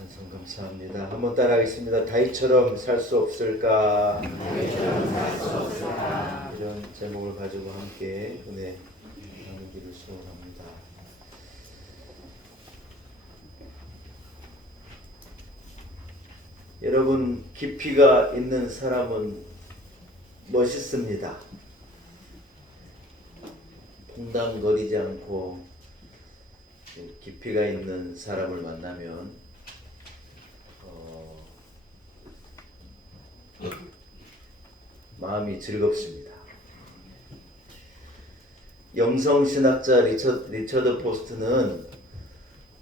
찬송 감사합니다. 한번 따라하겠습니다. 다윗처럼 살 수 없을까? 다윗처럼 살 수 없을까? 이런 제목을 가지고 함께 은혜 나누기를 소원합니다. 여러분, 깊이가 있는 사람은 멋있습니다. 퐁당거리지 않고 깊이가 있는 사람을 만나면 마음이 즐겁습니다. 영성신학자 리처드 포스트는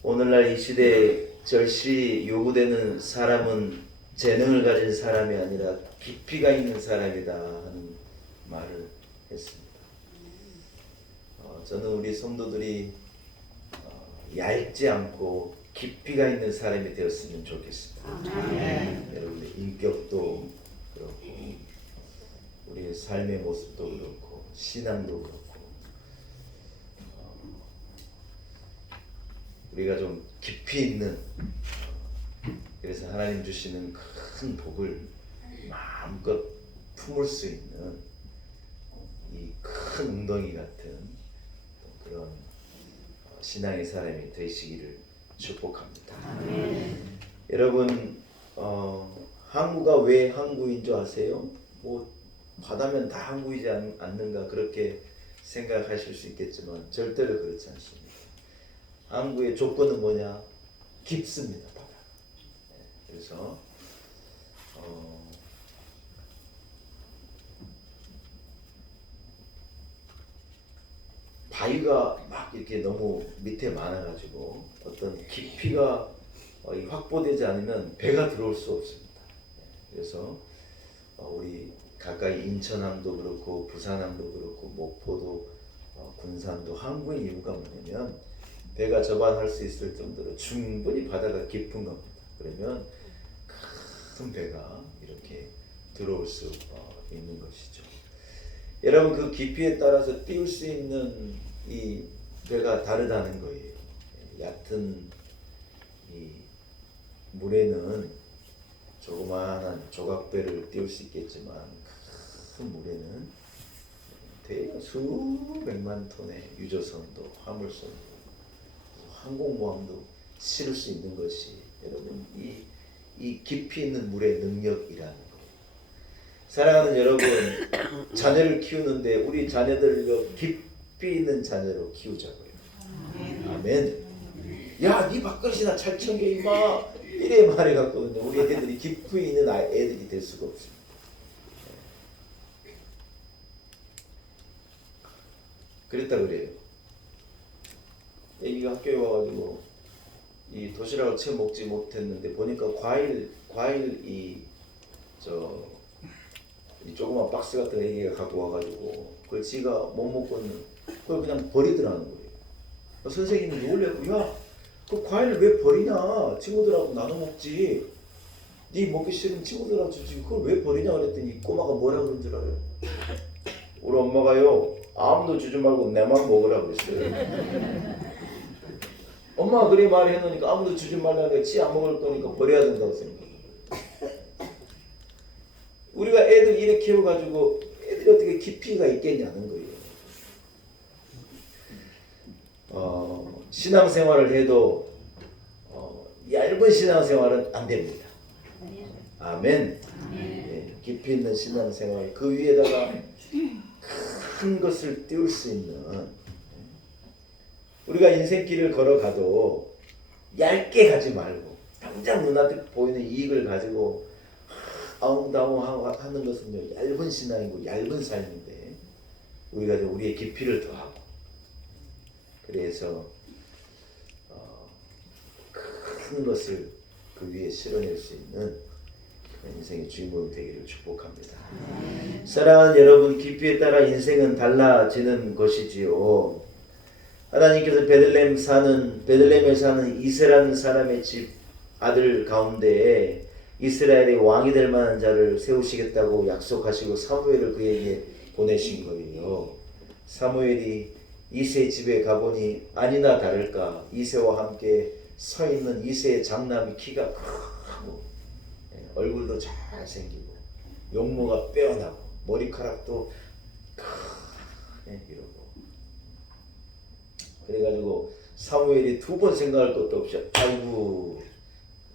오늘날 이 시대에 절실히 요구되는 사람은 재능을 가진 사람이 아니라 깊이가 있는 사람이다 하는 말을 했습니다. 저는 우리 성도들이 얇지 않고 깊이가 있는 사람이 되었으면 좋겠습니다. 여러분의 인격도 그렇고 우리의 삶의 모습도 그렇고 신앙도 그렇고 우리가 좀 깊이 있는 그래서 하나님 주시는 큰 복을 마음껏 품을 수 있는 이 큰 웅덩이 같은 그런 신앙의 사람이 되시기를 축복합니다. 여러분, 항구가 왜 항구인 줄 아세요? 뭐 바다면 다 항구이지 않는가 그렇게 생각하실 수 있겠지만 절대로 그렇지 않습니다. 항구의 조건은 뭐냐? 깊습니다. 바다. 그래서 바위가 막 이렇게 너무 밑에 많아가지고 어떤 깊이가 확보되지 않으면 배가 들어올 수 없습니다. 그래서 우리 가까이 인천항도 그렇고 부산항도 그렇고 목포도 군산도 항구의 이유가 뭐냐면 배가 접안할 수 있을 정도로 충분히 바다가 깊은 겁니다. 그러면 큰 배가 이렇게 들어올 수 있는 것이죠. 여러분, 그 깊이에 따라서 띄울 수 있는 이 배가 다르다는 거예요. 얕은 이 물에는 조그마한 조각배를 띄울 수 있겠지만 큰 물에는 대략 수백만 톤의 유조선도 화물선도 항공모함도 실을 수 있는 것이 여러분 이 깊이 있는 물의 능력이라는 거예요. 사랑하는 여러분, 자녀를 키우는데 우리 자녀들을 깊이 있는 자녀로 키우자고요. 아멘. 야, 네 밥그릇이나 잘 챙겨 임마 이래 말해갖고는 우리 애들이 깊이 있는 애들이 될 수가 없습니다. 그랬다 그래요. 애기가 학교에 와가지고 이 도시락을 채 먹지 못했는데 보니까 과일 이 조그만 박스 같은 애기가 갖고 와가지고 그걸 지가 못 먹고는 그걸 그냥 버리더라는 거예요. 선생님이 놀래고, 야, 그 과일을 왜 버리냐? 친구들하고 나눠 먹지. 네 먹기 싫은 친구들하고 주지. 그걸 왜 버리냐 그랬더니 꼬마가 뭐라 그런 줄 알아요? 우리 엄마가요, 아무도 주지 말고 내만 먹으라 그랬어요. 엄마가 그래 말해놓으니까 아무도 주지 말라니까 지 안 먹을 거니까 버려야 된다고 생각해요. 우리가 애들 이렇게 키워가지고 애들이 어떻게 깊이가 있겠냐는 거예요. 신앙생활을 해도 얇은 신앙생활은 안 됩니다. 아멘. 예, 깊이 있는 신앙생활, 그 위에다가 큰 것을 띄울 수 있는, 우리가 인생길을 걸어가도 얇게 가지 말고 당장 눈앞에 보이는 이익을 가지고 아웅다웅 하는 것은 얇은 신앙이고 얇은 삶인데 우리가 우리의 깊이를 더하고 그래서 큰 것을 그 위에 실어낼 수 있는 인생의 주인공이 되기를 축복합니다. 사랑하는 여러분, 깊이에 따라 인생은 달라지는 것이지요. 하나님께서 베들레헴에 사는 이세라는 사람의 집 아들 가운데 이스라엘의 왕이 될 만한 자를 세우시겠다고 약속하시고 사무엘을 그에게 보내신 거예요. 사무엘이 이세 집에 가보니 아니나 다를까 이세와 함께 서 있는 이세의 장남이 키가 크고 얼굴도 잘생기고 용모가 빼어나고 머리카락도 이러고 그래가지고 사무엘이 두 번 생각할 것도 없이 아이고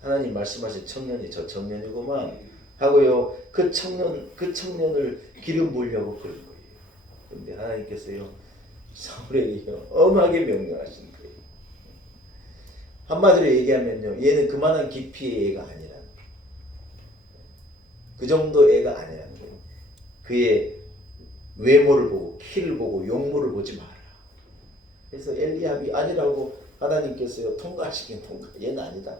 하나님 말씀하신 청년이 저 청년이구만 하고요 그 청년을 기름 부으려고 그런 거예요. 근데 하나님께서요 사무엘이요 엄하게 명령하신 거예요. 한마디로 얘기하면요 얘는 그만한 깊이의 애가 아니라는 거예요. 그 정도 애가 아니라는 거예요. 그의 외모를 보고 키를 보고 용모를 보지 마라. 그래서 엘리압이 아니라고 하나님께서요 통과시킨 통과. 얘는 아니다.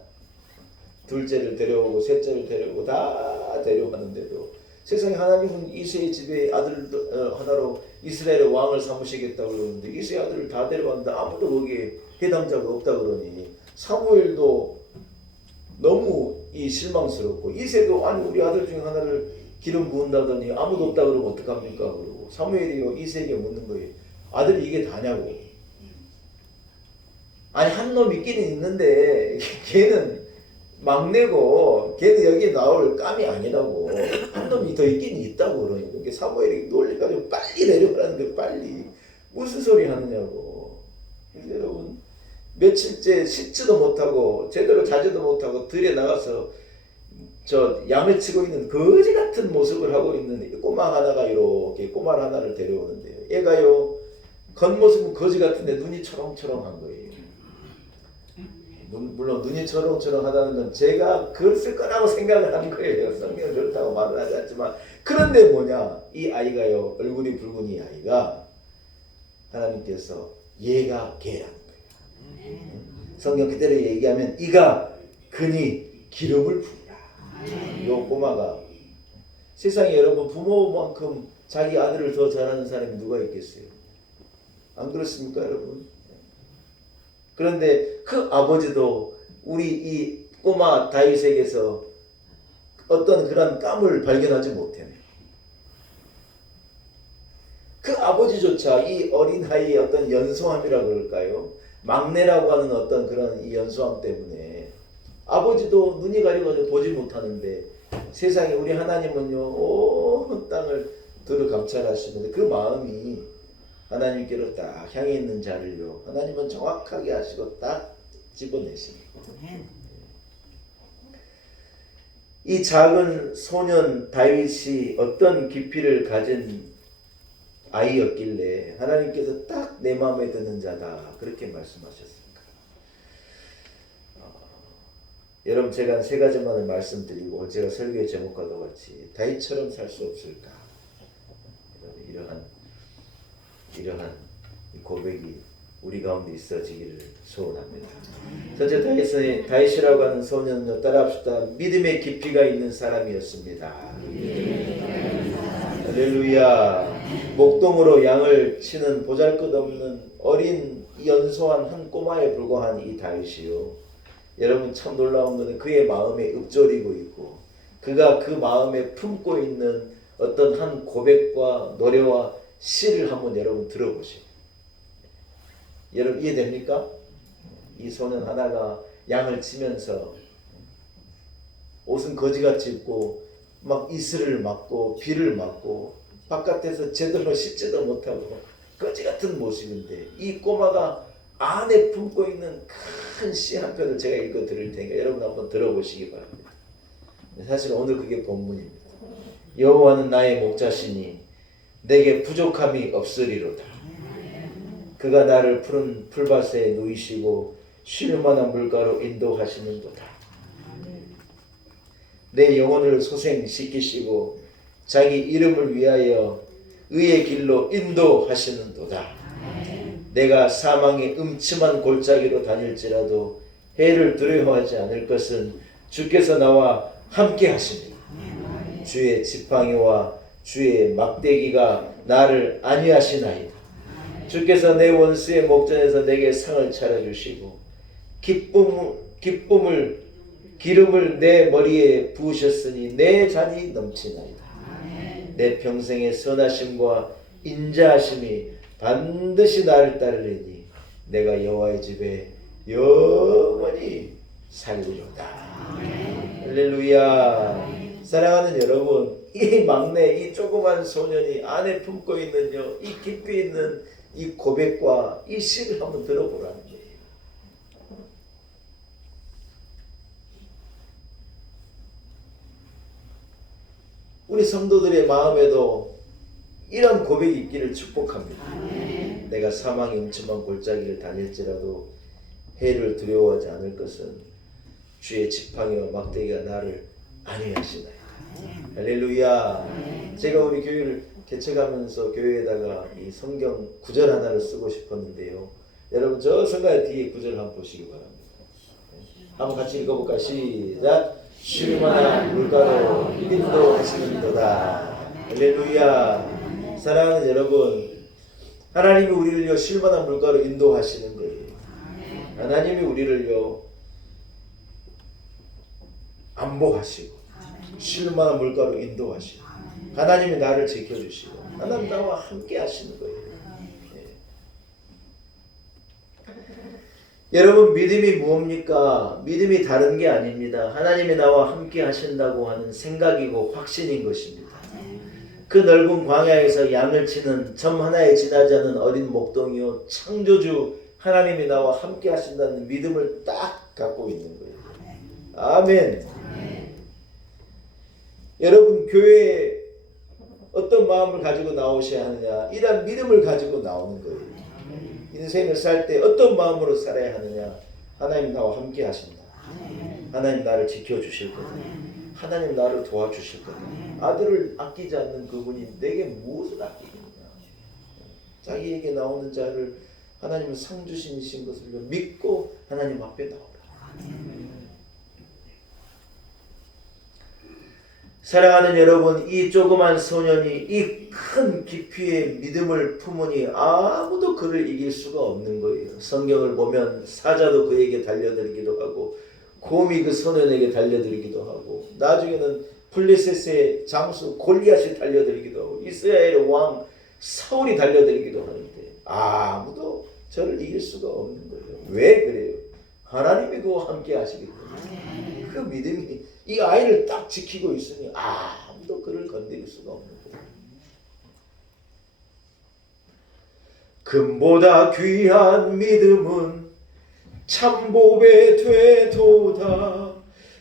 둘째를 데려오고 셋째를 데려오고 다 데려가는데도 세상에 하나님은 이세의 집에 아들 하나로 이스라엘의 왕을 삼으시겠다고 그러는데 이세의 아들을 다 데려갔는데 아무도 거기에 해당자가 없다 그러니 사무엘도 너무 실망스럽고 이세도 아니 우리 아들 중에 하나를 기름 부은다더니 아무도 없다 그러면 어떡합니까? 그러고 사무엘이요 이세에게 묻는 거예요. 아들이 이게 다냐고. 아니 한 놈 있기는 있는데 걔는 막내고 걔는 여기 나올 감이 아니라고. 한 놈이 더 있긴 있다고 그러니까 사무엘이 놀래가지고 빨리 내려가라는데 빨리 무슨 소리 하느냐고. 그래서 여러분 며칠째 씻지도 못하고 제대로 자지도 못하고 들에 나가서 저 양을 치고 있는 거지 같은 모습을 하고 있는 꼬마 하나가 이렇게 꼬마 하나를 데려오는데요. 얘가요 겉모습은 거지 같은데 눈이 초롱초롱한 거예요. 물론 눈이 초롱초롱하다는 건 제가 그걸 쓸 거라고 생각을 하는 거예요. 성경은 그렇다고 말을 하지 않지만 그런데 뭐냐 이 아이가요 얼굴이 붉은 이 아이가 하나님께서 얘가 걔라는 거예요. 성경 그대로 얘기하면 이가 그니 기름을 부으라. 요 꼬마가 세상에 여러분 부모만큼 자기 아들을 더 잘하는 사람이 누가 있겠어요? 안 그렇습니까 여러분? 그런데 그 아버지도 우리 이 꼬마 다윗에게서 어떤 그런 감을 발견하지 못해요. 그 아버지조차 이 어린아이의 어떤 연소함이라고 그럴까요? 막내라고 하는 어떤 그런 이 연소함 때문에 아버지도 눈이 가려가지고 보지 못하는데 세상에 우리 하나님은요 온 땅을 두루 감찰하시는데 그 마음이 하나님께로 딱 향해 있는 자를요 하나님은 정확하게 하시고 딱 집어내십니다. 이 작은 소년 다윗이 어떤 깊이를 가진 아이였길래 하나님께서 딱 내 마음에 드는 자다 그렇게 말씀하셨습니까? 여러분 제가 세 가지만을 말씀드리고 제가 설교의 제목과도 같이 다윗처럼 살 수 없을까? 이러한 고백이 우리 가운데 있어지기를 소원합니다. 첫째 다윗이라고 하는 소년은 따라합시다. 믿음의 깊이가 있는 사람이었습니다. 할렐루야. 목동으로 양을 치는 보잘것없는 어린 연소한 한 꼬마에 불과한 이 다윗이요. 여러분 참 놀라운 것은 그의 마음에 읊조리고 있고 그가 그 마음에 품고 있는 어떤 한 고백과 노래와 시를 한번 여러분 들어보세요. 여러분 이해됩니까? 이 소년 하나가 양을 치면서 옷은 거지같이 입고 막 이슬을 맞고 비를 맞고 바깥에서 제대로 씻지도 못하고 거지같은 모습인데 이 꼬마가 안에 품고 있는 큰 시 한 편을 제가 읽어 드릴 테니까 여러분 한번 들어보시기 바랍니다. 사실 오늘 그게 본문입니다. 여호와는 나의 목자시니 내게 부족함이 없으리로다. 그가 나를 푸른 풀밭에 누이시고 쉴 만한 물가로 인도하시는도다. 내 영혼을 소생시키시고 자기 이름을 위하여 의의 길로 인도하시는도다. 내가 사망의 음침한 골짜기로 다닐지라도 해를 두려워하지 않을 것은 주께서 나와 함께 하십니다. 주의 지팡이와 주의 막대기가 나를 안위하시나이다. 주께서 내 원수의 목전에서 내게 상을 차려주시고 기름을 내 머리에 부으셨으니 내 잔이 넘치나이다. 내 평생의 선하심과 인자하심이 반드시 나를 따르리니 내가 여호와의 집에 영원히 살리로다. 할렐루야. 사랑하는 여러분, 이 막내, 이 조그만 소년이 안에 품고 있는 이 깊이 있는 이 고백과 이 시를 한번 들어보라는 거예요. 우리 성도들의 마음에도 이런 고백이 있기를 축복합니다. 내가 사망의 음침한 골짜기를 다닐지라도 해를 두려워하지 않을 것은 주의 지팡이와 막대기가 나를 안위하시나요. 할렐루야. 제가 우리 교회를 개척하면서 교회에다가 이 성경 구절 하나를 쓰고 싶었는데요. 여러분 저 성가 뒤에 구절 한번 보시기 바랍니다. 한번 같이 읽어볼까요? 시작. 쉴만한 물가로 인도하시는도다. 할렐루야. 사랑하는 여러분, 하나님이 우리를요 쉴만한 물가로 인도하시는 거예요. 하나님이 우리를요 안보하시고 쉴만한 물가로 인도하시고 하나님이 나를 지켜주시고 하나님 나와 함께 하시는 거예요. 여러분 믿음이 무엇입니까? 믿음이 다른 게 아닙니다. 하나님이 나와 함께 하신다고 하는 생각이고 확신인 것입니다. 그 넓은 광야에서 양을 치는 점 하나에 지나지 않은 어린 목동이요 창조주 하나님이 나와 함께 하신다는 믿음을 딱 갖고 있는 거예요. 아멘. 여러분 교회에 어떤 마음을 가지고 나오셔야 하느냐, 이런 믿음을 가지고 나오는 거예요. 인생을 살 때 어떤 마음으로 살아야 하느냐, 하나님 나와 함께 하신다. 하나님 나를 지켜주실 거다. 하나님 나를 도와주실 거다. 아들을 아끼지 않는 그분이 내게 무엇을 아끼겠느냐. 자기에게 나오는 자를 하나님은 상주신이신 것을 믿고 하나님 앞에 나오라. 사랑하는 여러분, 이 조그만 소년이 이 큰 깊이의 믿음을 품으니 아무도 그를 이길 수가 없는 거예요. 성경을 보면 사자도 그에게 달려들기도 하고 곰이 그 소년에게 달려들기도 하고 나중에는 블레셋의 장수 골리앗이 달려들기도 하고 이스라엘의 왕 사울이 달려들기도 하는데 아무도 저를 이길 수가 없는 거예요. 왜 그래요? 하나님이 그와 함께 하시기 때문에. 그 믿음이 이 아이를 딱 지키고 있으니 아무도 그를 건드릴 수가 없는 거예요. 금보다 귀한 믿음은 참보배 되도다.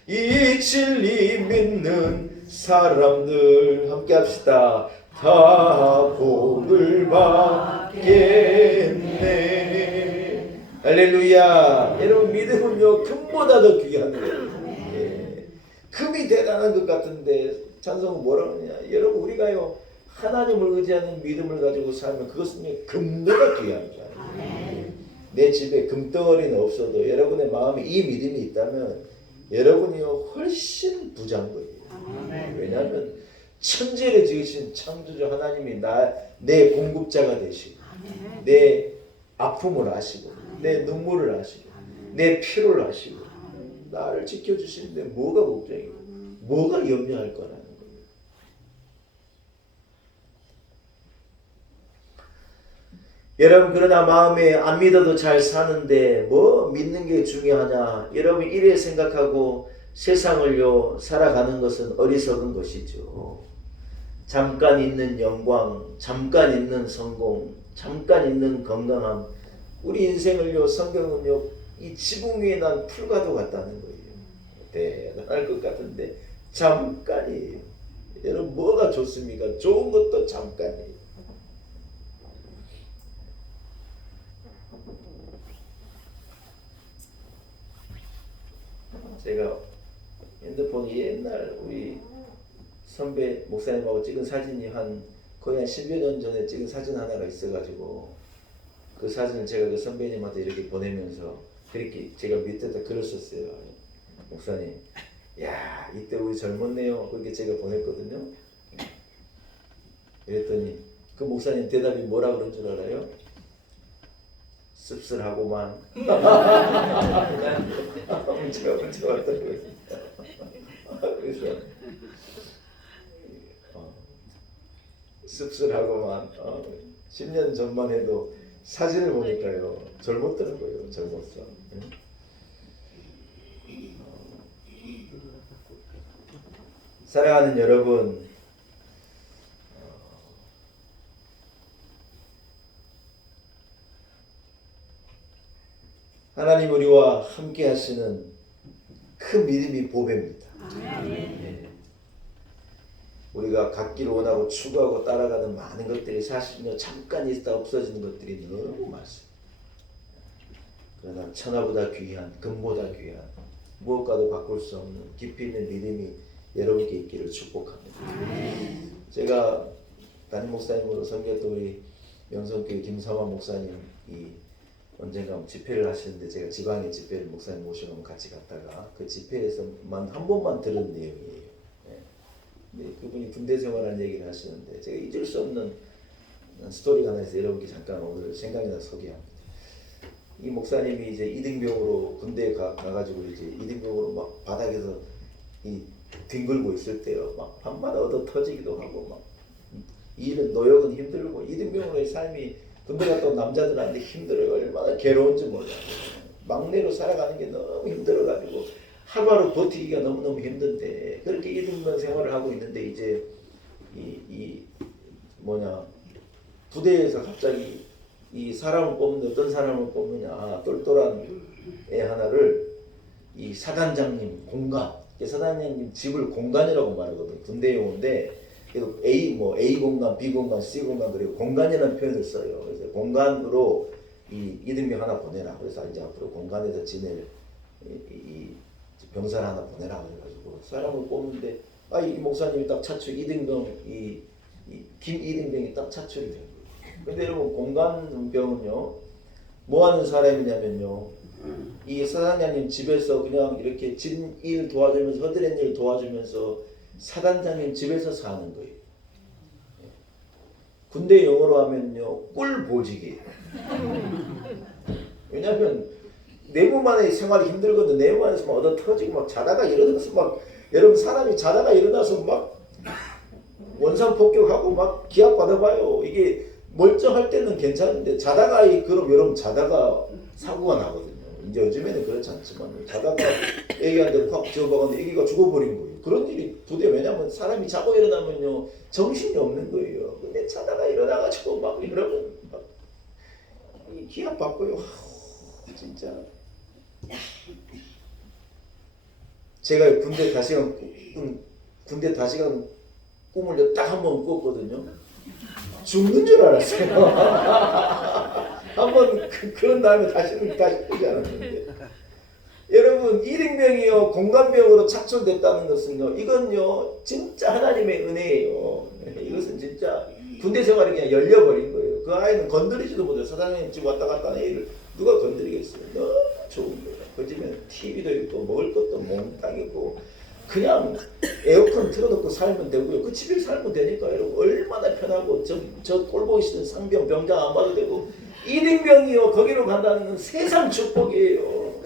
이 진리 믿는 사람들 함께 합시다. 다 복을 받겠네. 할렐루야. 여러분 믿음은요 금보다 더 귀한 거예요. 금이 대단한 것 같은데 찬송은 뭐라고 하느냐. 여러분 우리가요 하나님을 의지하는 믿음을 가지고 살면 그것은 금보다 귀한 거예요. 내 집에 금덩어리는 없어도 여러분의 마음에 이 믿음이 있다면 여러분이요 훨씬 부자인 거예요. 왜냐하면 천지를 지으신 창조주 하나님이 내 공급자가 되시고 내 아픔을 아시고 내 눈물을 아시고 내 피로를 아시고 나를 지켜주시는데 뭐가 걱정이고 뭐가 염려할 거라는 거예요. 여러분 그러나 마음에 안 믿어도 잘 사는데 뭐 믿는 게 중요하냐. 여러분 이래 생각하고 세상을요 살아가는 것은 어리석은 것이죠. 잠깐 있는 영광, 잠깐 있는 성공, 잠깐 있는 건강함. 우리 인생을요 성경은요 이 지붕 위에 난 풀과도 같다는 거예요. 대단할 것 같은데 잠깐이에요. 여러분 뭐가 좋습니까? 좋은 것도 잠깐이에요. 제가 핸드폰이 옛날 우리 선배 목사님하고 찍은 사진이 거의 한 10여 년 전에 찍은 사진 하나가 있어가지고 그 사진을 제가 그 선배님한테 이렇게 보내면서 그렇게 제가 밑에다 글을 썼어요. 목사님, 야 이때 우리 젊었네요. 그렇게 제가 보냈거든요. 그랬더니 그 목사님 대답이 뭐라 그런 줄 알아요? 씁쓸하고만. 엄청 왔더라고요. 그래서 씁쓸하고만 10년 전만 해도 사진을 보니까요 젊었더라고요. 젊었어. 사랑하는 여러분, 하나님 우리와 함께 하시는 큰 믿음이 보배입니다. 네. 우리가 갖기를 원하고 추구하고 따라가는 많은 것들이 사실은 잠깐 있다 없어지는 것들이 너무 많습니다. 그러나 천하보다 귀한, 금보다 귀한, 무엇과도 바꿀 수 없는 깊이 있는 믿음이 여러분께 있기를 축복합니다. 제가 담임 목사님으로 섬겼던 우리 명성교회 김성환 목사님이 언젠가 집회를 하시는데 제가 지방에 집회를 목사님 모셔놓으면 같이 갔다가 그 집회에서만 한 번만 들은 내용이에요. 네, 그분이 군대 생활한 얘기를 하시는데 제가 잊을 수 없는 스토리가 하나 있어서 여러분께 잠깐 오늘 생각이 나서 소개합니다. 이 목사님이 이제 이등병으로 군대에 가가지고 이제 이등병으로 막 바닥에서 이 뒹굴고 있을 때요, 막 밤마다 얻어 터지기도 하고 막 일은 노역은 힘들고 이등병으로의 삶이 군대 갔다 온 남자들한테 힘들어요. 얼마나 괴로운지 몰라요. 막내로 살아가는 게 너무 힘들어가지고 하루하루 버티기가 너무너무 힘든데 그렇게 이등병 생활을 하고 있는데 이제 부대에서 갑자기 이 사람을 뽑는데 어떤 사람을 뽑느냐, 똘똘한 애 하나를 이 사단장님 공간, 사단장님 집을 공간이라고 말하거든요. 군대 용어인데 그래도 A 공간, B 공간, C 공간 그리고 공간이라는 표현을 써요. 그래서 공간으로 이 이등병 하나 보내라. 그래서 이제 앞으로 공간에서 지낼 이 병사를 하나 보내라 그래가지고 사람을 뽑는데 이 목사님이 딱 차출 이등병 김 이등병이 딱 차출이 된 거예요. 근데 여러분 공간병은요 뭐 하는 사람이냐면요 이 사단장님 집에서 그냥 이렇게 집 일 도와주면서 허드렛 일 도와주면서 사단장님 집에서 사는 거예요. 군대 용어로 하면요 꿀보직이에요. 왜냐하면 내부만의 생활이 힘들거든. 내부만에서 막 얻어 터지고 막 자다가 일어나서 막 여러분 사람이 자다가 일어나서 막 원산 폭격하고 막 기합 받아봐요. 이게 멀쩡할 때는 괜찮은데 자다가 그럼 여러분 자다가 사고가 나거든요. 이제 요즘에는 그렇지 않지만 자다가 애기한테 확 지어박았는데 애기가 죽어버린 거예요. 그런 일이 부대 왜냐면 사람이 자고 일어나면요 정신이 없는 거예요. 근데 자다가 일어나가지고 막 여러분 막 기합 받고요. 진짜 제가 군대 다시 간 꿈을 딱 한 번 꿨거든요. 죽는 줄 알았어요. 한번 그런 다음에 다시 꾸지 않았는데 여러분 이등병이요 공간병으로 착출됐다는 것은요 이건요 진짜 하나님의 은혜예요. 이것은 진짜 군대 생활이 그냥 열려버린 거예요. 그 아이는 건드리지도 못해요. 사장님 집 왔다 갔다 하는 애를 누가 건드리겠어요. 너무 좋은 거예요. 그 집에 TV도 있고 먹을 것도 몽땅이고 그냥 에어컨 틀어놓고 살면 되고요. 그 집에 살면 되니까 여러분 얼마나 편하고 저 꼴보기 싫은 상병 병장 안 봐도 되고 이등병이요 거기로 간다는 건 세상 축복이에요.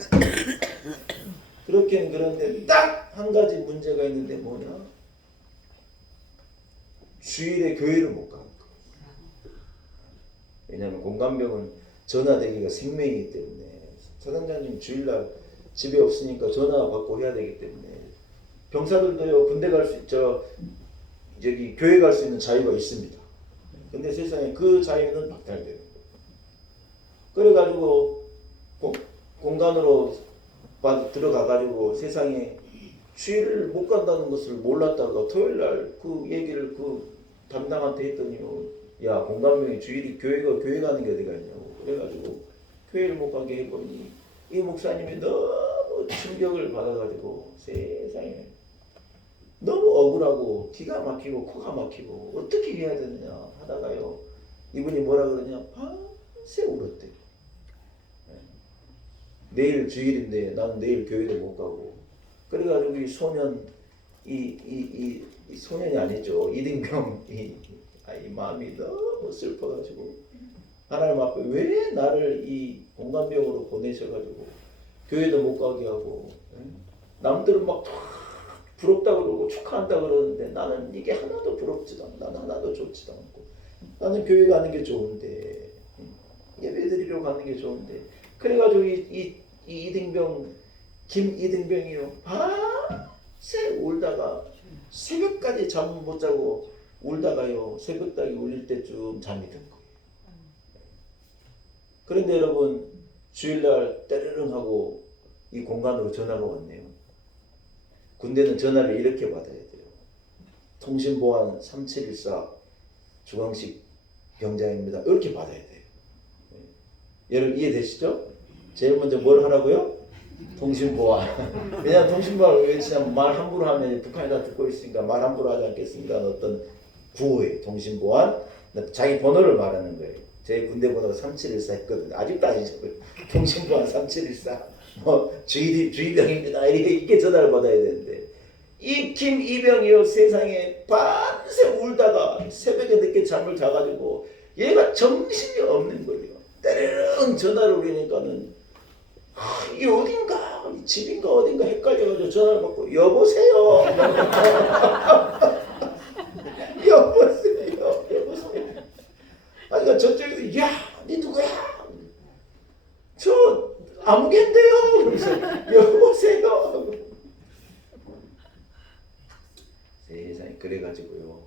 그렇게는 그런데 딱 한 가지 문제가 있는데 뭐냐? 주일에 교회를 못 가는 거예요. 왜냐하면 공간병은 전화되기가 생명이기 때문에 사단장님 주일날 집에 없으니까 전화 받고 해야 되기 때문에 병사들도요 군대 갈 수 저기 교회 갈 수 있는 자유가 있습니다. 근데 세상에 그 자유는 박탈되는 거예요. 그래가지고 공간으로 들어가가지고 세상에 주일을 못 간다는 것을 몰랐다가 토요일날 그 얘기를 그 담당한테 했더니요 야 공간병이 주일이 교회 가는 게 어디가 있냐고 그래가지고 교회를 못 가게 해버리니 이 목사님이 너무 충격을 받아가지고 세상에 너무 억울하고 기가 막히고 코가 막히고 어떻게 해야 되느냐 하다가요 이분이 뭐라 그러냐 밤새 울었대요. 내일 주일인데 나는 내일 교회도 못 가고 그래가지고 이 소년 이 소년이 아니죠 이등병 이 마음이 너무 슬퍼가지고 하나님 앞에 왜 나를 이 공간병으로 보내셔가지고 교회도 못 가게 하고 남들은 막 부럽다 그러고 축하한다 그러는데 나는 이게 하나도 부럽지도 않고 나는 하나도 좋지도 않고 나는 교회 가는 게 좋은데 예배 드리러 가는 게 좋은데 그래가지고 이 이 이등병 김이등병이요 밤새 울다가 새벽까지 잠 못 자고 울다가요 새벽닭이 울릴 때쯤 잠이 든 거예요. 그런데 여러분 주일날 때르릉 하고 이 공간으로 전화가 왔네요. 군대는 전화를 이렇게 받아야 돼요. 통신보안 3714 주광식 병장입니다. 이렇게 받아야 돼요. 여러분 이해되시죠? 제일 먼저 뭘 하라고요? 통신보안. 왜냐하면 통신보안을 외치면 말 함부로 하면 북한이 다 듣고 있으니까 말 함부로 하지 않겠습니다. 어떤 구호예요. 통신보안. 자기 번호를 말하는 거예요. 제 군대 번호가 3714 했거든요. 아직도 아니죠. 통신보안 3714. 주의병입니다. 이렇게 전화를 받아야 되는데 이 김이병이요 세상에 밤새 울다가 새벽에 늦게 잠을 자가지고 얘가 정신이 없는 거예요. 때르릉 전화를 울리니까는 이게 어딘가 집인가 어딘가 헷갈려가지고 전화를 받고 여보세요. 여보세요. 그러니까 저쪽에서 니 누구야? 저 아무개인데요. 그러면서 여보세요. 세상에 그래가지고요.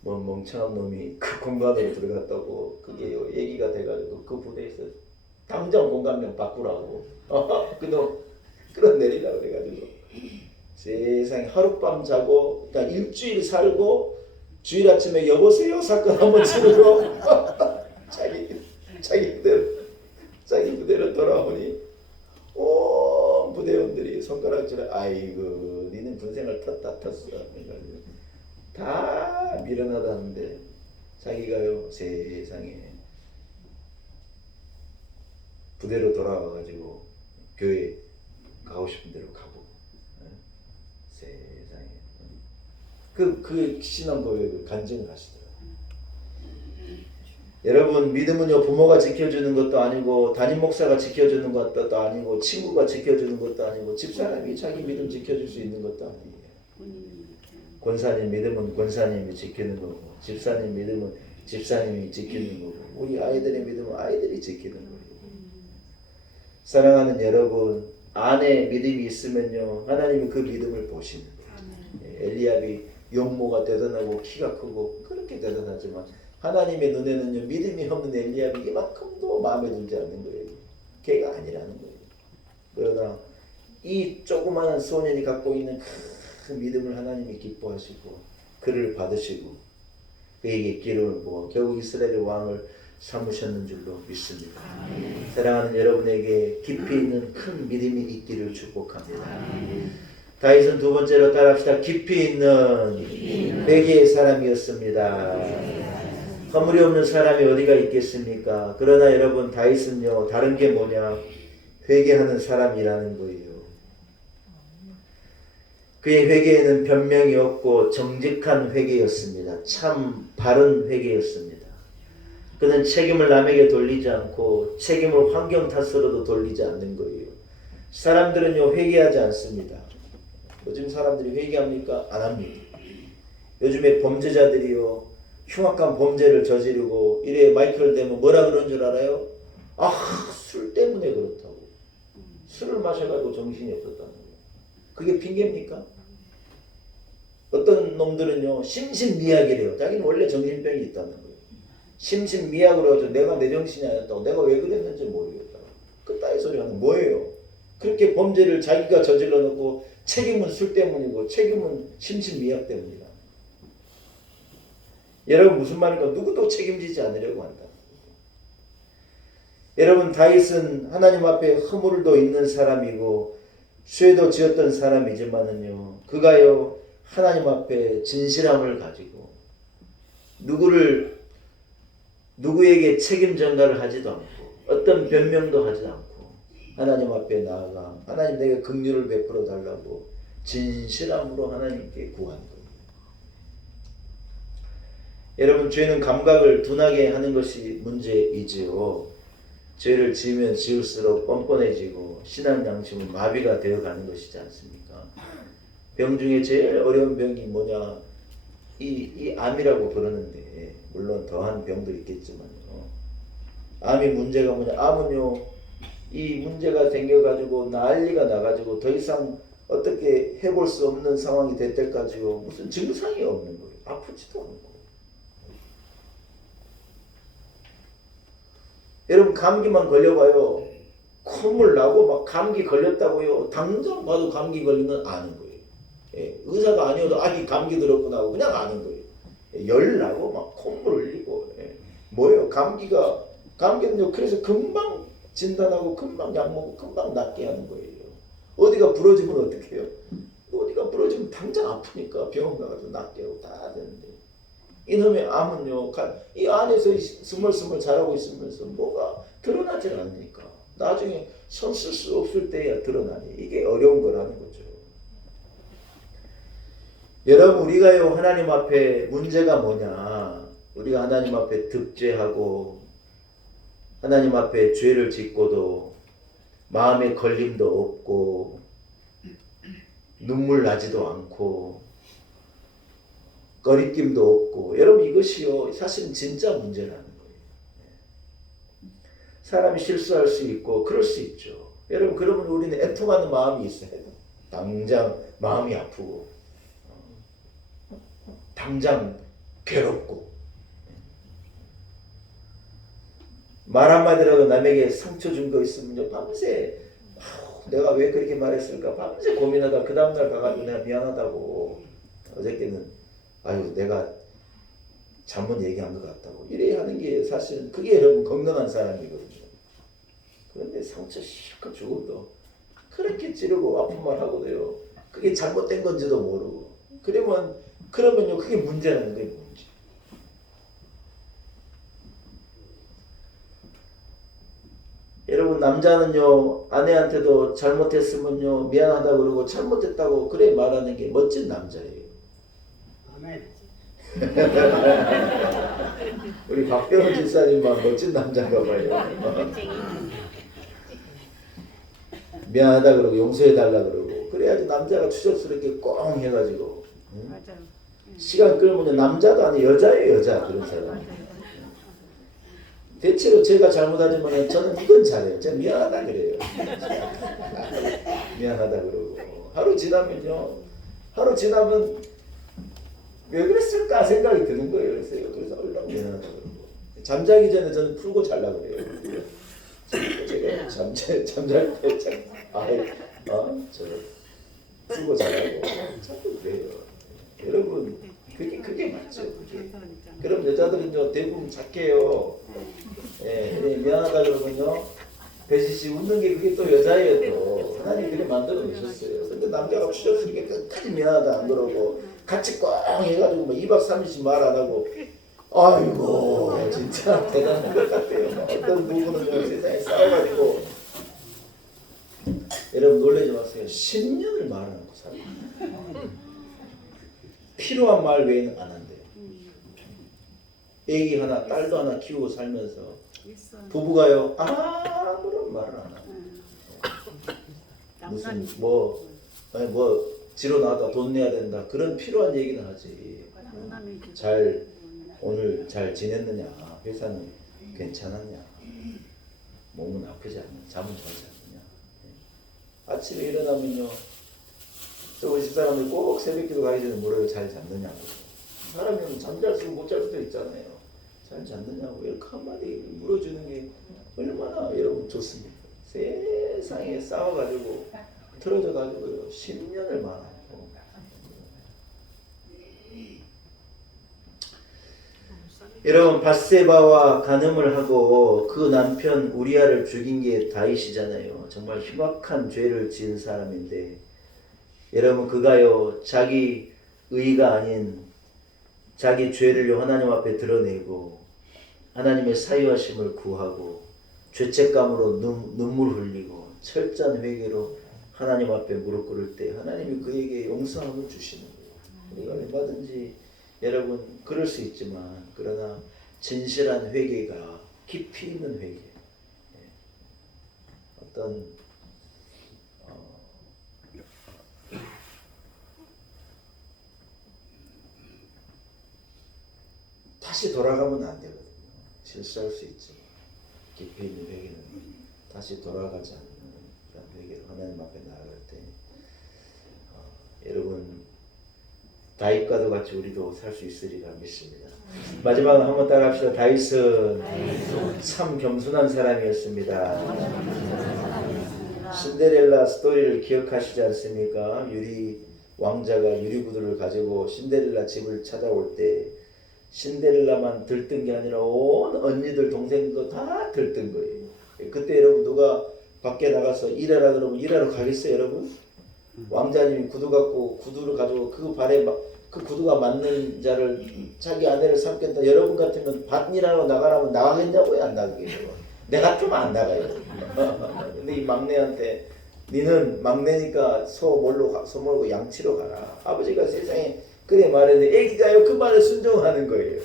뭐 멍청한 놈이 그 공간으로 들어갔다고 그게요 얘기가 돼가지고 그 부대에서 당장 공간명 바꾸라고 그놈 끌어내리라 그래가지고 세상에 하룻밤 자고 그러니까 일주일 살고 주일 아침에 여보세요 사건 한번 치르고 자기 부대로 돌아오니 온 부대원들이 손가락질을 아이고 니는 군생활 텄다 텄어 다 미련하다는데 자기가요 세상에 부대로 돌아와가지고 교회 가고 싶은 대로 가고 세상에 그 신앙 고백을 간증을 하시더라고요. 여러분 믿음은요 부모가 지켜주는 것도 아니고 담임 목사가 지켜주는 것도 아니고 친구가 지켜주는 것도 아니고 집사람이 자기 믿음 지켜줄 수 있는 것도 아니에요. 권사님 믿음은 권사님이 지키는 거고 집사님 믿음은 집사님이 지키는 거고 우리 아이들의 믿음은 아이들이 지키는 거예요. 사랑하는 여러분 안에 믿음이 있으면요 하나님이 그 믿음을 보시는 거예요. 엘리압이 용모가 대단하고 키가 크고 그렇게 대단하지만 하나님의 눈에는요 믿음이 없는 엘리압이 이만큼도 마음에 들지 않는 거예요. 걔가 아니라는 거예요. 그러나 이 조그마한 소년이 갖고 있는 그 믿음을 하나님이 기뻐하시고 그를 받으시고 그에게 기름을 부어 결국 이스라엘의 왕을 삼으셨는 줄로 믿습니다. 사랑하는 여러분에게 깊이 있는 큰 믿음이 있기를 축복합니다. 다윗은 두 번째로 따라합시다. 깊이 있는 회개의 사람이었습니다. 허물이 없는 사람이 어디가 있겠습니까? 그러나 여러분 다윗은요 다른 게 뭐냐 회개하는 사람이라는 거예요. 그의 회개에는 변명이 없고 정직한 회개였습니다. 참 바른 회개였습니다. 그는 책임을 남에게 돌리지 않고 책임을 환경 탓으로도 돌리지 않는 거예요. 사람들은요 회개하지 않습니다. 요즘 사람들이 회개합니까? 안 합니다. 요즘에 범죄자들이요 흉악한 범죄를 저지르고 이래 마이크를 대면 뭐라 그런 줄 알아요? 술 때문에 그렇다고. 술을 마셔가지고 정신이 없었다는 거예요. 그게 핑계입니까? 어떤 놈들은요 심신미약이래요. 자기는 원래 정신병이 있다는 거예요. 심신미약으로 해서 내가 내 정신이 아니었다고 내가 왜 그랬는지 모르겠다고. 그따위 소리 하는 뭐예요? 그렇게 범죄를 자기가 저질러 놓고 책임은 술 때문이고 책임은 심신미약 때문이다. 여러분 무슨 말인가? 누구도 책임지지 않으려고 한다. 여러분 다윗은 하나님 앞에 허물도 있는 사람이고 죄도 지었던 사람이지만은요 그가요 하나님 앞에 진실함을 가지고 누구에게 책임 전가를 하지도 않고 어떤 변명도 하지 않고 하나님 앞에 나아가 하나님 내게 긍휼을 베풀어 달라고 진실함으로 하나님께 구하는 거예요. 여러분 죄는 감각을 둔하게 하는 것이 문제이지요. 죄를 지으면 지을수록 뻔뻔해지고 신앙 양심은 마비가 되어가는 것이지 않습니까? 병 중에 제일 어려운 병이 뭐냐? 이 암이라고 그러는데 물론 더한 병도 있겠지만요. 암이 문제가 뭐냐? 암은요 이 문제가 생겨가지고 난리가 나가지고 더 이상 어떻게 해볼 수 없는 상황이 될 때까지요. 무슨 증상이 없는 거예요. 아프지도 않고. 여러분 감기만 걸려봐요. 콧물 나고 막 감기 걸렸다고요. 당장 봐도 감기 걸린 건 아는 거예요. 예, 의사가 아니어도 이 감기 들었구나 하고 그냥 아는 거예요. 예, 열 나고 막 콧물 흘리고. 예. 뭐예요? 감기는요. 그래서 금방 진단하고 금방 약 먹고 금방 낫게 하는 거예요. 어디가 부러지면 어떻게 해요? 어디가 부러지면 당장 아프니까 병원 가가지고 낫게 하고 다 되는데 이놈의 암은요. 이 안에서 스멀스멀 자라고 있으면서 뭐가 드러나질 않으니까 나중에 손 쓸 수 없을 때야 드러나니 이게 어려운 거라는 거죠. 여러분 우리가요 하나님 앞에 문제가 뭐냐? 우리가 하나님 앞에 득죄하고 하나님 앞에 죄를 짓고도 마음에 걸림도 없고 눈물 나지도 않고 거리낌도 없고 여러분 이것이요 사실은 진짜 문제라는 거예요. 사람이 실수할 수 있고 그럴 수 있죠. 여러분 그러면 우리는 애통하는 마음이 있어요. 당장 마음이 아프고 당장 괴롭고 말 한마디라도 남에게 상처 준 거 있으면 밤새 내가 왜 그렇게 말했을까 밤새 고민하다 그 다음날 가가지고 내가 미안하다고 어저께는 내가 잘못 얘기한 것 같다고 이래야 하는 게 사실은 그게 여러분 건강한 사람이거든요. 그런데 상처 실컷 주고도 그렇게 찌르고 아픈 말 하고도요 그게 잘못된 건지도 모르고 그러면요 그게 문제라는 거예요. 문제. 여러분 남자는요 아내한테도 잘못했으면요 미안하다 그러고 잘못했다고 그래 말하는 게 멋진 남자예요. 아멘. 우리 박병호 집사님만 멋진 남자인가 봐요. 미안하다 그러고 용서해달라 그러고 그래야지 남자가 추접스럽게 꽁 해가지고 응? 맞아요. 시간 끌면 남자도 아니고 여자예요 여자 그런 사람. 대체로 제가 잘못하지만 저는 이건 잘해요. 제가 미안하다 그래요. 미안하다 그러고 하루 지나면 왜 그랬을까 생각이 드는 거예요. 그래서 얼른 미안하다 그러고 잠자기 전에 저는 풀고 잘라 그래요. 제가 잠잘 때 저 풀고 잘하고 자꾸 그래요. 여러분 그게 맞죠. 그게. 그럼 여자들은 대부분 착해요. 예, 미안하다 그러면요. 배시씨 웃는 게 그게 또 여자예요. 또 하나님 그래 만들어 놓으셨어요. 근데 남자가 추접스럽게 끝까지 미안하다 안 그러고 같이 꽝 해가지고 뭐 2박 3일씩 말 안 하고 아이고 진짜 대단한 것 같아요. 어떤 부분은 세상에 싸워가지고 여러분 놀라지 마세요. 10년을 말하는 거 사람 필요한 말 외에는 안 한대요. 애기 하나 딸도 하나 키우고 살면서 부부가요 아무런 말을 안 하고 무슨 뭐 지로 나왔다 돈 내야 된다 그런 필요한 얘기는 하지. 오늘 잘 지냈느냐 회사는 괜찮았냐 몸은 아프지 않냐 잠은 잘 잤느냐. 아침에 일어나면요 저 우리 집사람들 꼭 새벽기도 가기 전에 물어요. 잘 잤느냐고. 사람이 잠잘 수도 못 잘 수도 있잖아요. 잘 잤느냐고 이렇게 한마디 물어주는 게 얼마나 여러분 좋습니까. 세상에 싸워가지고 틀어져가지고요 10년을 말하고 여러분 밧세바와 간음을 하고 그 남편 우리아를 죽인 게 다윗이잖아요. 정말 흉악한 죄를 지은 사람인데 여러분 그가요 자기 의가 아닌 자기 죄를 하나님 앞에 드러내고 하나님의 사유하심을 구하고 죄책감으로 눈물 흘리고 철저한 회개로 하나님 앞에 무릎 꿇을 때 하나님이 그에게 용서함을 주시는 거예요. 우리가 얼마든지 여러분 그럴 수 있지만 그러나 진실한 회개가 깊이 있는 회개 어떤 다시 돌아가면 안 되거든요. 실수할 수 있지만 깊이 있는 회개는 다시 돌아가지 않는 그런 회개로 하나님 앞에 나아갈 때 여러분 다윗과도 같이 우리도 살 수 있으리라 믿습니다. 마지막으로 한번 따라합시다. 다윗은 참 겸손한 사람이었습니다. 신데렐라 스토리를 기억하시지 않습니까? 유리 왕자가 유리 구두를 가지고 신데렐라 집을 찾아올 때 신데렐라만 들뜬 게 아니라 온 언니들 동생들도 다 들뜬 거예요. 그때 여러분 누가 밖에 나가서 일하라 그러면 일하러 가겠어요 여러분? 왕자님이 구두 갖고 구두를 가지고 그 발에 그 구두가 맞는 자를 자기 아내를 삼겠다. 여러분 같으면 밭 일하러 나가라면 나가겠냐고요? 안 나가겠냐고. 내 같으면 안 나가요. 근데 이 막내한테 니는 막내니까 소 몰고 양치러 가라. 아버지가 세상에 그래 말했는데 애기가요 그 말에 순종하는 거예요.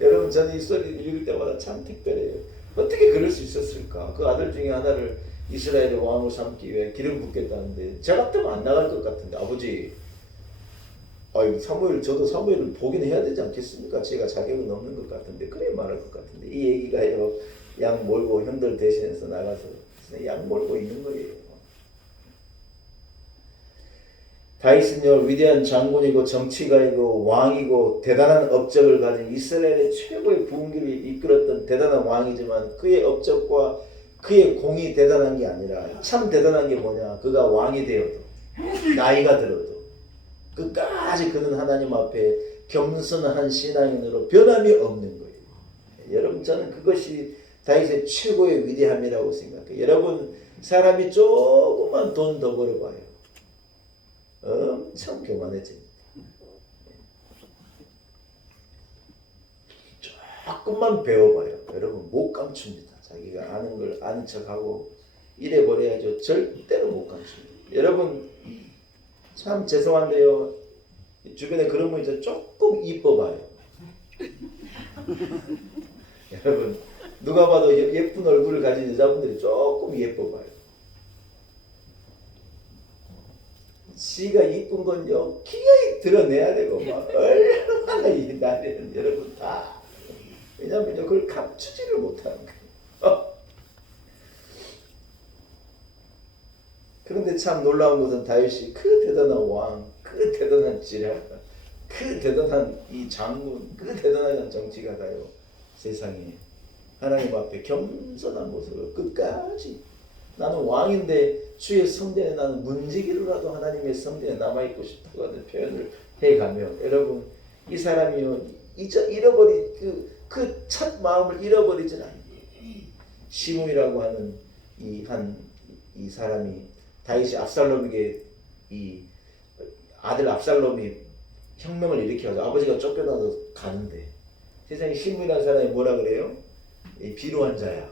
여러분 저는 이 소리 읽을 때마다 참 특별해요. 어떻게 그럴 수 있었을까? 그 아들 중에 하나를 이스라엘의 왕으로 삼기 위해 기름 붓겠다는데 저 같으면 안 나갈 것 같은데 아버지 저도 사무엘을 보긴 해야 되지 않겠습니까? 제가 자격은 없는 것 같은데 그래 말할 것 같은데 이 얘기가요 양 몰고 형들 대신해서 나가서 양 몰고 있는 거예요. 다윗은요 위대한 장군이고 정치가이고 왕이고 대단한 업적을 가진 이스라엘의 최고의 부흥기를 이끌었던 대단한 왕이지만 그의 업적과 그의 공이 대단한 게 아니라 참 대단한 게 뭐냐? 그가 왕이 되어도 나이가 들어도 끝까지 그는 하나님 앞에 겸손한 신앙인으로 변함이 없는 거예요. 여러분 저는 그것이 다윗의 최고의 위대함이라고 생각해요. 여러분 사람이 조금만 돈 더 벌어봐요. 엄청 교만해집니다. 조금만 배워봐요. 여러분 못 감춥니다. 자기가 아는 걸 아는 척하고 이래버려야죠. 절대로 못 감춥니다. 여러분 참 죄송한데요. 주변에 그런 분 있죠. 조금 이뻐봐요. 여러분 누가 봐도 예쁜 얼굴을 가진 여자분들이 조금 예뻐봐요. 지가 이쁜 건요 기어이 드러내야 되고 막 얼마나 이 날에는 여러분 다 왜냐면요 그걸 감추지를 못하는 거예요. 그런데 참 놀라운 것은 다윗이 그 대단한 왕, 그 대단한 지략가, 그 대단한 이 장군, 그 대단한 정치가다요 세상에 하나님 앞에 겸손한 모습을 끝까지 나는 왕인데 주의 성전에 나는 문지기로라도 하나님의 성전에 남아있고 싶다고 하는 표현을 해가며 여러분 이 사람이요 잃어버린 그 첫 마음을 잃어버리진 않아요. 시므이라고 하는 이 사람이 다윗이 압살롬에게 이 아들 압살롬이 혁명을 일으켜서 아버지가 쫓겨나서 가는데 세상에 시므이라는 사람이 뭐라 그래요? 이 비루한 자야.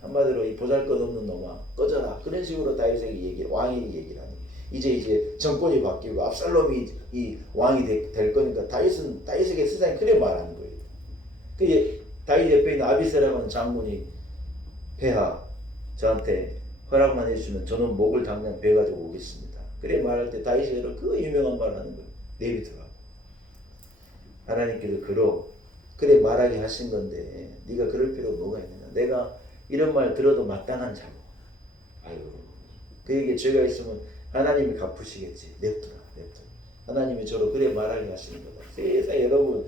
한마디로 이 보잘것없는 놈아 꺼져라. 그런 식으로 다윗에게 왕이 얘기를 하는 거예요. 이제 정권이 바뀌고 압살롬이 이 왕이 될 거니까 다윗에게 세상에 그래 말하는 거예요. 그 다윗 옆에 있는 아비세라는 장군이 폐하 저한테 허락만 해주시면 저는 목을 당장 베가지고 오겠습니다. 그래 말할 때 다윗이 그 유명한 말을 하는 거예요. 내비두라. 하나님께서 그래 말하게 하신 건데 네가 그럴 필요가 뭐가 있느냐. 내가 이런 말 들어도 마땅한 자고 아이고 그에게 죄가 있으면 하나님이 갚으시겠지. 냅두라. 하나님이 저로 그래 말하게 하시는 거다. 세상에 여러분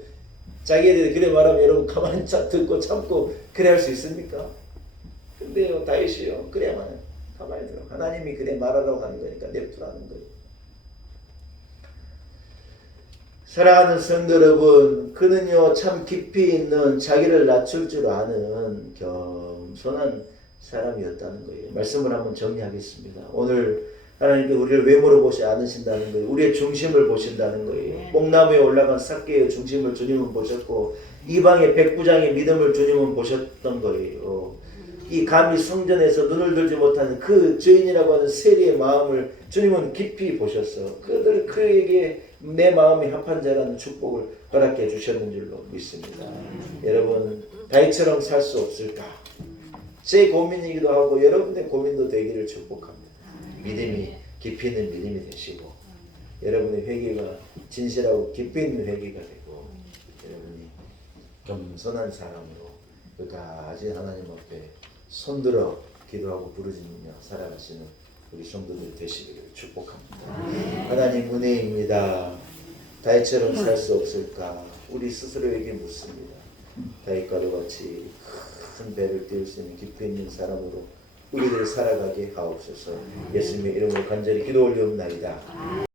자기에 대해 그래 말하면 여러분 가만히 듣고 참고 그래 할 수 있습니까? 근데요 다윗이요 그래야만 해. 가만히 들어. 하나님이 그래 말하라고 하는 거니까 냅두라는 거예요. 사랑하는 성도 여러분, 그는요 참 깊이 있는 자기를 낮출 줄 아는 겸손한 사람이었다는 거예요. 말씀을 한번 정리하겠습니다. 오늘 하나님께 우리를 외모로 보지 않으신다는 거예요. 우리의 중심을 보신다는 거예요. 뽕나무에 올라간 삭개의 중심을 주님은 보셨고 이방의 백부장의 믿음을 주님은 보셨던 거예요. 이 감히 성전에서 눈을 들지 못하는 그 죄인이라고 하는 세리의 마음을 주님은 깊이 보셨어. 그에게 내 마음이 합한 자라는 축복을 허락해 주셨는 줄로 믿습니다. 여러분 다윗처럼 살 수 없을까? 제 고민이기도 하고 여러분의 고민도 되기를 축복합니다. 믿음이 깊이 있는 믿음이 되시고 여러분의 회개가 진실하고 깊이 있는 회개가 되고 여러분이 겸손한 사람으로 끝까지 하나님 앞에 손들어 기도하고 부르짖으며 살아가시는 우리 성도들 되시기를 축복합니다. 하나님 은혜입니다. 다윗처럼 살 수 없을까? 우리 스스로에게 묻습니다. 다윗과도 같이 큰 배를 띄울 수 있는 깊이 있는 사람으로 우리들 살아가게 하옵소서. 예수님의 이름으로 간절히 기도 올리옵나이다.